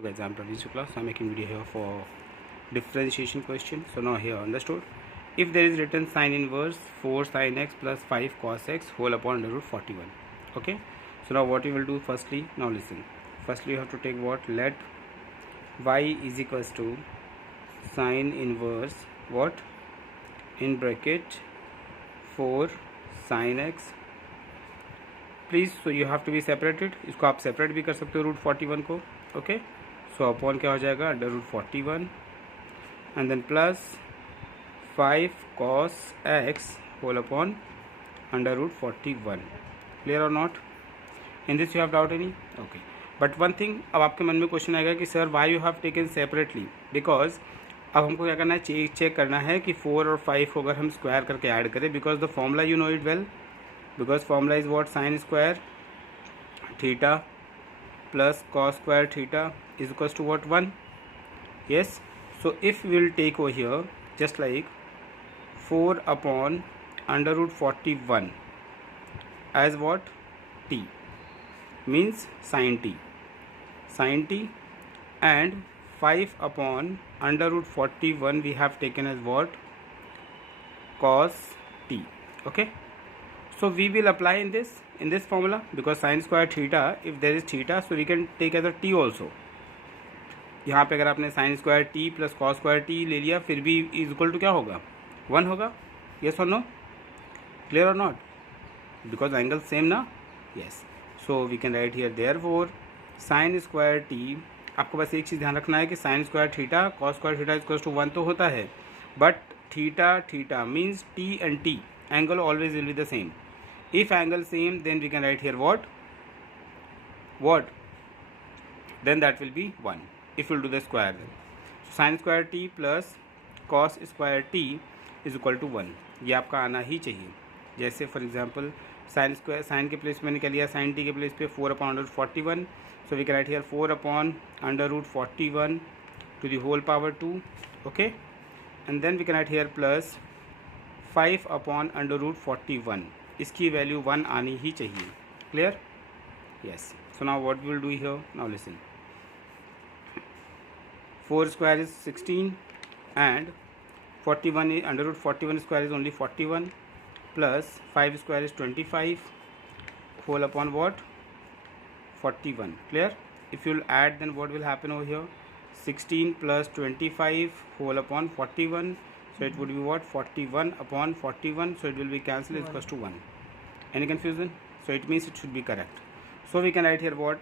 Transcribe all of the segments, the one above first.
Hello guys, I'm Pradeep Shukla. So I'm making video here for differentiation question. So now here understood. If there is written sine inverse 4 sin x plus 5 cos x whole upon under root 41. Okay. So now what you will do firstly, now listen. Firstly you have to take what? Let y is equals to sine inverse what? In bracket 4 sin x. Please so you have to be separated. इसको आप separate भी कर सकते हो root 41 को. Okay. So upon क्या हो जाएगा? Under root 41 and then plus 5 cos x whole upon under root 41. Clear और not? In this you have doubt any? Okay. But one thing, अब आपके मन में क्वेश्चन आएगा कि sir why you have taken separately. Because अब हमको क्या करना है? चेक करना है कि 4 और 5 को अगर हम स्क्वायर करके ऐड करें, because the formula you know it well. Because formula is what? Sin square theta plus cos square theta is equals to what? 1. Yes. So if we will take over here just like 4 upon under root 41 as what? T means sin t. Sin t, and 5 upon under root 41 we have taken as what? Cos t. Okay. So we will apply in this formula, because sin square theta, if there is theta, so we can take as a t also. यहाँ पे अगर आपने sin square t plus cos square t ले लिया, फिर भी is equal to क्या होगा? 1 होगा. yes or no? clear or not? because angle same ना. yes. so we can write here therefore sin square t. आपको बस एक चीज़ ध्यान रखना है कि sin square theta cos square theta equal to 1 तो होता है, but theta means t and t angle always will be the same. If angle same, then we can write here what? Then that will be 1 if we'll do the square then. So sin square t plus cos square t is equal to 1. ये आपका आना ही चाहिए. जैसे for example sine के place में निकल लिया, साइन टी के प्लेस पे 4 upon under 41. So we can write here 4 upon under root 41 to the whole power 2. Okay. And then we can write here plus 5 upon under root 41. इसकी value 1 आनी ही चाहिए. Clear? Yes. So now what will do here? Now listen. 4 square is 16 and 41 is under root 41 square is only 41 plus 5 square is 25 whole upon what? 41. Clear? If you will add then what will happen over here? 16 plus 25 whole upon 41. So it would be what? 41 upon 41. So it will be cancelled, is equals to 1. Any confusion? So it means it should be correct. So we can write here what?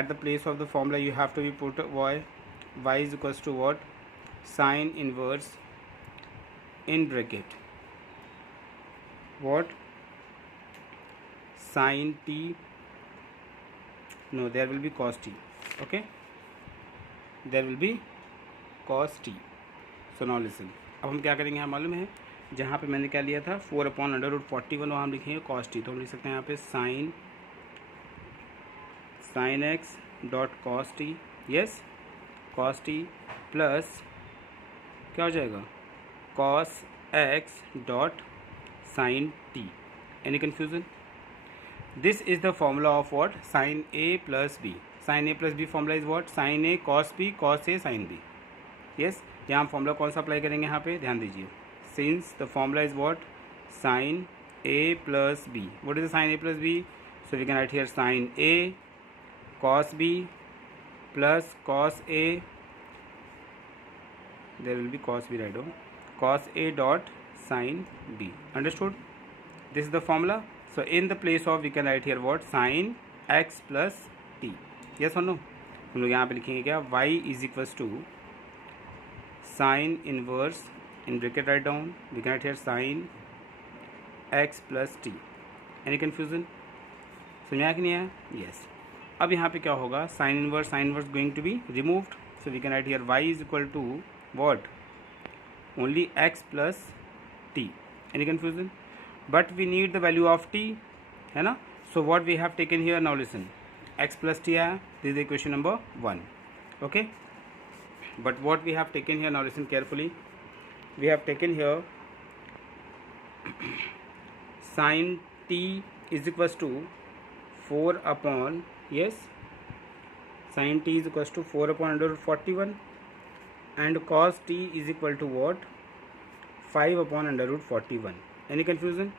At the place of the formula you have to be put y. Y is equals to what? Sine inverse in bracket what? Sin t. No, there will be cos t. Okay. There will be cos t. So now listen. अब हम क्या करेंगे? यहाँ मालूम है जहाँ पे मैंने क्या लिया था 4 अपॉन अंडर रूट 41, वहाँ हम लिखेंगे कॉस टी. तो हम लिख सकते हैं यहाँ पे sine x dot cos t. Yes. Cos t plus क्या हो जाएगा? Cos x dot sine t. Any confusion? This is the formula of what? Sine A plus B. Sine A plus B formula is what? Sine A cos B cos A sine B. Yes. यहाँ हम formula कौन सा apply करेंगे? यहाँ पे ध्यान दीजिए. Since the formula is what? Sine A plus B. What is sine A plus B? So we can write here sine A cos B plus cos A. There will be cos B, right down. Cos A dot sine B. Understood? This is the formula. So in the place of we can write here what? Sine x plus t. Yes और no? हम लोग यहाँ पे लिखेंगे क्या? Y is equals to sin inverse in bracket, write down, we can write here sin x plus t. any confusion? समझा कि नहीं है? yes. अब यहाँ पे क्या होगा? sin inverse going to be removed. so we can write here y is equal to what? only x plus t. any confusion? but we need the value of t, है ना? so what we have taken here, now listen, x plus t है. this is equation number 1. okay. but what we have taken here, now listen carefully, we have taken here sin t is equals to 4 upon, yes, sin t is equals to 4 upon under root 41 and cos t is equal to what, 5 upon under root 41. Any confusion?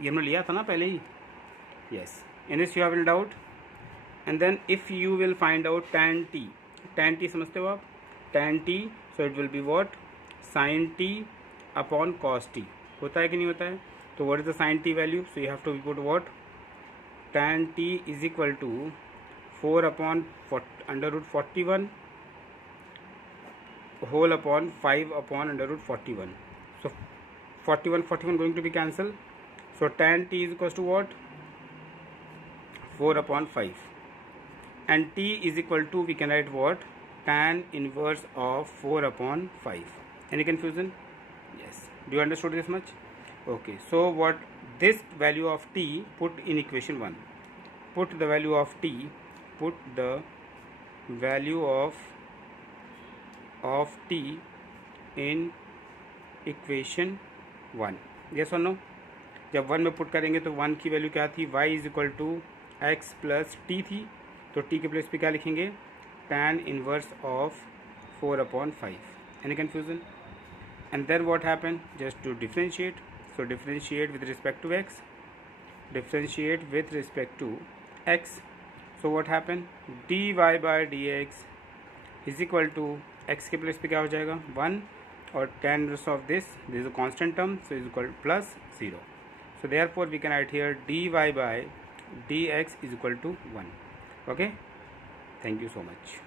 ये हमने लिया था ना पहले ही. Yes. In this you have any doubt? And then if you will find out tan t समझते हो आप? tan t, so it will be what, sin t upon cos t. होता है कि नहीं होता है? तो what is the sin t value? So you have to put what, tan t is equal to 4 upon under root 41 whole upon 5 upon under root 41. So 41 going to be cancelled. So tan t is equals to what, 4 upon 5, and t is equal to, we can write what, tan inverse of 4 upon 5. Any confusion? Yes. Do you understood this much? Okay. So what, this value of t put in equation 1. Put the value of t. Put the value of t in equation 1. Yes or no? जब 1 में put करेंगे तो 1 की value क्या थी, y is equal to x plus t थी, तो t के प्लेस पे क्या लिखेंगे, tan inverse of 4 upon 5. Any confusion? And then what happened? Just to differentiate. So differentiate with respect to x. Differentiate with respect to x. So what happened? dy by dx is equal to x के place पे क्या हो जाएगा, 1, और tan inverse of this is a constant term, so is equal to plus 0. So therefore we can write here dy by dx is equal to 1. Okay. Thank you so much.